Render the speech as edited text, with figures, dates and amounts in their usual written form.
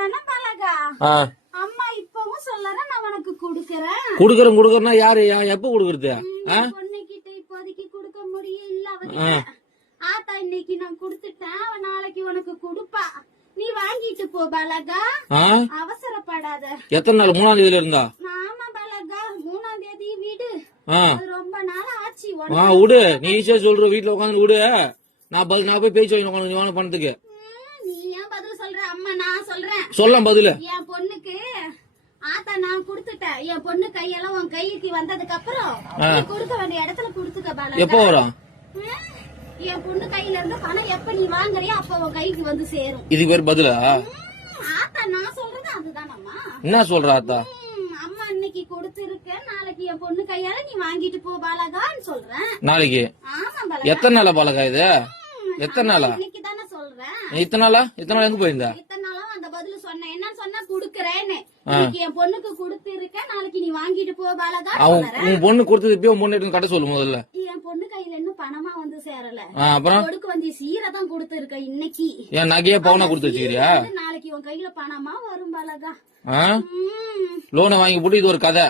தானே பழகா ஆ அம்மா இப்பவும் சொல்லறேன் நான் உனக்கு குடுக்கறேன். குடுக்கறேன்னா யாரு எப்ப குடுக்கறது? பொண்ணுகிட்ட இப்போதைக்கு குடுக்க முடியும் இல்ல அவகிட்ட. ஆத்தா இன்னைக்கு நான் குடுத்துட்டேன், அவ நாளைக்கு உனக்கு குடுப்பா. நீ வாங்கிட்டு போ பலகா, அவசரப்படாத. எத்தனை நாள்? 3ஆம் தேதியில இருந்தா? ஆமா பலகா, 3ஆம் தேதி வீடு. ரொம்ப நாள் ஆச்சு. விடு, நீ ஈஸியா சொல்ற. வீட்டுல உட்காந்து விடு. நான் போய் பேச்சு வாங்கி பணத்துக்கு. நீ ஏன் பதில் சொல்ற? அம்மா நான் சொல்றேன். சொல்லலாம் பதில். என் பொண்ணுக்கு ஆத்தா நான் குடுத்துட்டேன். என் பொண்ணு கையெல்லாம் உன் கைக்கு வந்ததுக்கு அப்புறம் கொடுக்க வேண்டிய இடத்துல குடுத்துக்க பாலா. எப்போ வரும்? என் பொண்ணு கையில இருந்து பணம் எப்ப நீ வாங்குறியோ அப்ப உன் கைக்கு வந்து சேரும். இதுக்கு பேர் பதிலா? ஆத்தா நான் சொல்றது அதுதான் அம்மா. என்ன சொல்ற ஆத்தா? அம்மா இன்னைக்கு கொடுத்திருக்க, நாளைக்கு என் பொண்ணு கையால நீ வாங்கிட்டு போ பாலகான்னு சொல்றேன். நாளைக்கு? ஆமா பாலகா. எத்தனை நாளா பாலகா இது? எத்தனை நாளா? இன்னைக்கு தானே சொல்றேன். இத்தனை நாளா எங்க போயிருந்தா? இத்தனை நாளா அந்த பதில் சொன்னேன். என்ன சொன்னா குடுக்கறேன்னு. இன்னைக்கு என் பொண்ணுக்கு கொடுத்திருக்க, நாளைக்கு நீ வாங்கிட்டு போ பாலகா. உன் பொண்ணு கொடுத்தது இப்ப உன் பொண்ணு கட்ட சொல்லு முதல்ல. என் பொண்ணு கையில இன்னும் பணமா வந்து சேரல. அப்புறம் கொடுக்க வந்து சீரை தான் கொடுத்திருக்க இன்னைக்கு. என் நகையா பவுனா கொடுத்து வச்சுக்கிறியா? நாளைக்கு உன் கையில பணமா வரும் பாலகா. லோனை வாங்கி போட்டு இது ஒரு கதை.